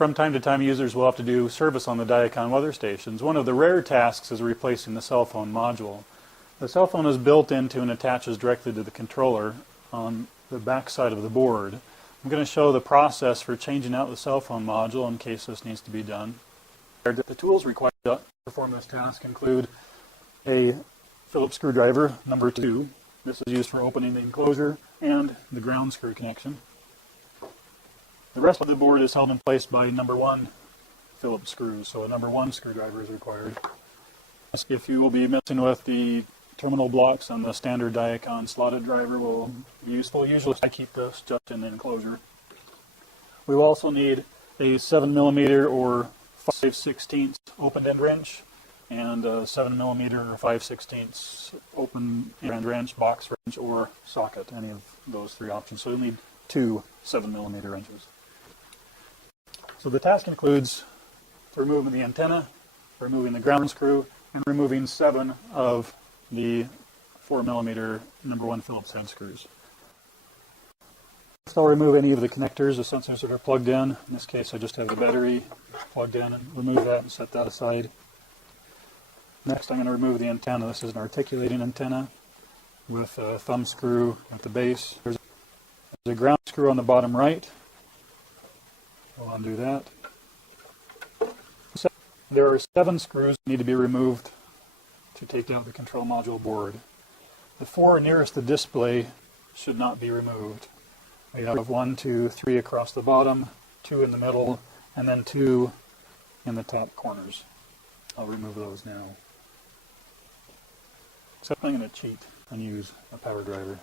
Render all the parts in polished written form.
From time to time, users will have to do service on the Diacon weather stations. One of the rare tasks is replacing the cell phone module. The cell phone is built into and attaches directly to the controller on the back side of the board. I'm going to show the process for changing out the cell phone module in case this needs to be done. The tools required to perform this task include a Phillips screwdriver, number 2. This is used for opening the enclosure and the ground screw connection. The rest of the board is held in place by number 1 Phillips screws, so a number 1 screwdriver is required. If you will be messing with the terminal blocks on the standard Diacon slotted driver will be useful. Usually I keep this just in the enclosure. We will also need a 7mm or 5/16 open end wrench and a 7mm or 5/16 open end wrench, box wrench, or socket, any of those 3 options. So you'll need 2 7mm wrenches. So the task includes removing the antenna, removing the ground screw, and removing 7 of the 4mm number 1 Phillips head screws. First, I'll remove any of the connectors, the sensors that are plugged in. In this case, I just have the battery plugged in, and remove that and set that aside. Next, I'm going to remove the antenna. This is an articulating antenna with a thumb screw at the base. There's a ground screw on the bottom right. I'll undo that. There are 7 screws that need to be removed to take out the control module board. The 4 nearest the display should not be removed. We have 1, 2, 3 across the bottom, 2 in the middle, and then 2 in the top corners. I'll remove those now. Except I'm going to cheat and use a power driver.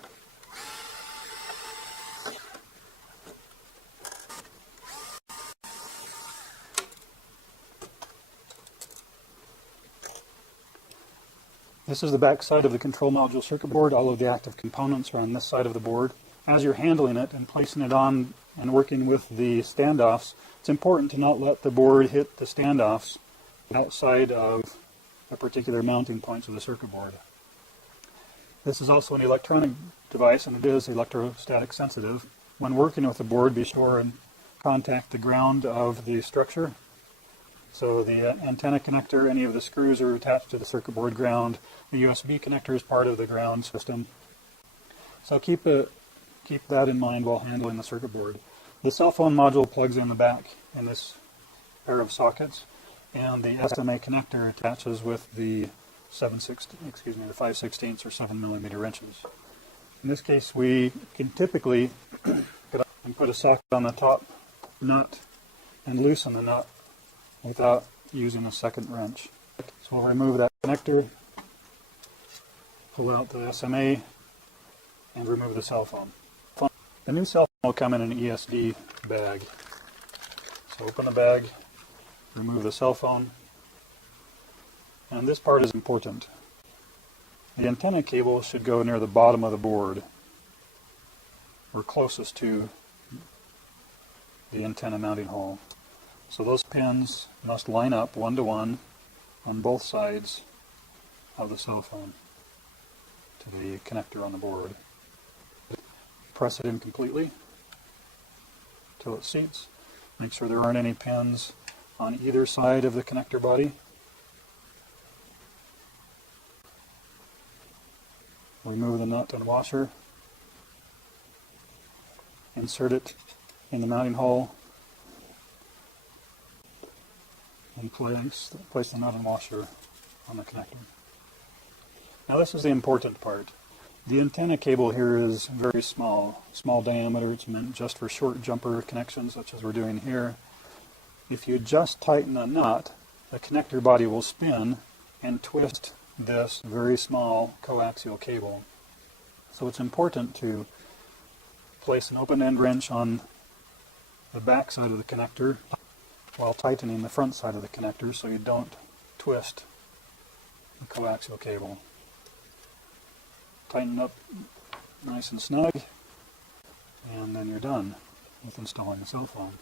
This is the back side of the control module circuit board. All of the active components are on this side of the board. As you're handling it and placing it on and working with the standoffs, it's important to not let the board hit the standoffs outside of a particular mounting points of the circuit board. This is also an electronic device, and it is electrostatic sensitive. When working with the board, be sure and contact the ground of the structure. So the antenna connector, any of the screws are attached to the circuit board ground. The USB connector is part of the ground system. So keep that in mind while handling the circuit board. The cell phone module plugs in the back in this pair of sockets, and the SMA connector attaches with the 5/16 or 7mm wrenches. In this case, we can typically put a socket on the top nut and loosen the nut without using a second wrench. So we'll remove that connector, pull out the SMA, and remove the cell phone. The new cell phone will come in an ESD bag. So open the bag, remove the cell phone, and this part is important. The antenna cable should go near the bottom of the board, or closest to the antenna mounting hole. So those pins must line up 1 to 1 on both sides of the cell phone to the connector on the board. Press it in completely until it seats. Make sure there aren't any pins on either side of the connector body. Remove the nut and washer. Insert it in the mounting hole and place the nut and washer on the connector. Now this is the important part. The antenna cable here is very small diameter. It's meant just for short jumper connections, such as we're doing here. If you just tighten a nut, the connector body will spin and twist this very small coaxial cable. So it's important to place an open end wrench on the back side of the connector while tightening the front side of the connector so you don't twist the coaxial cable. Tighten up nice and snug, and then you're done with installing the cell phone.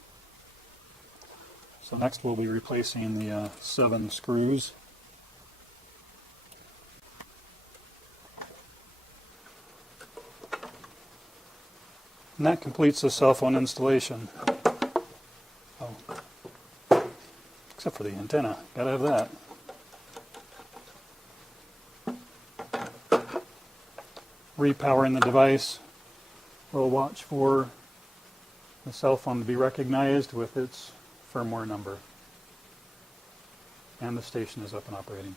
So next we'll be replacing the 7 screws. And that completes the cell phone installation. Oh. except for the antenna. Gotta have that. Repowering the device. We'll watch for the cell phone to be recognized with its firmware number. And the station is up and operating.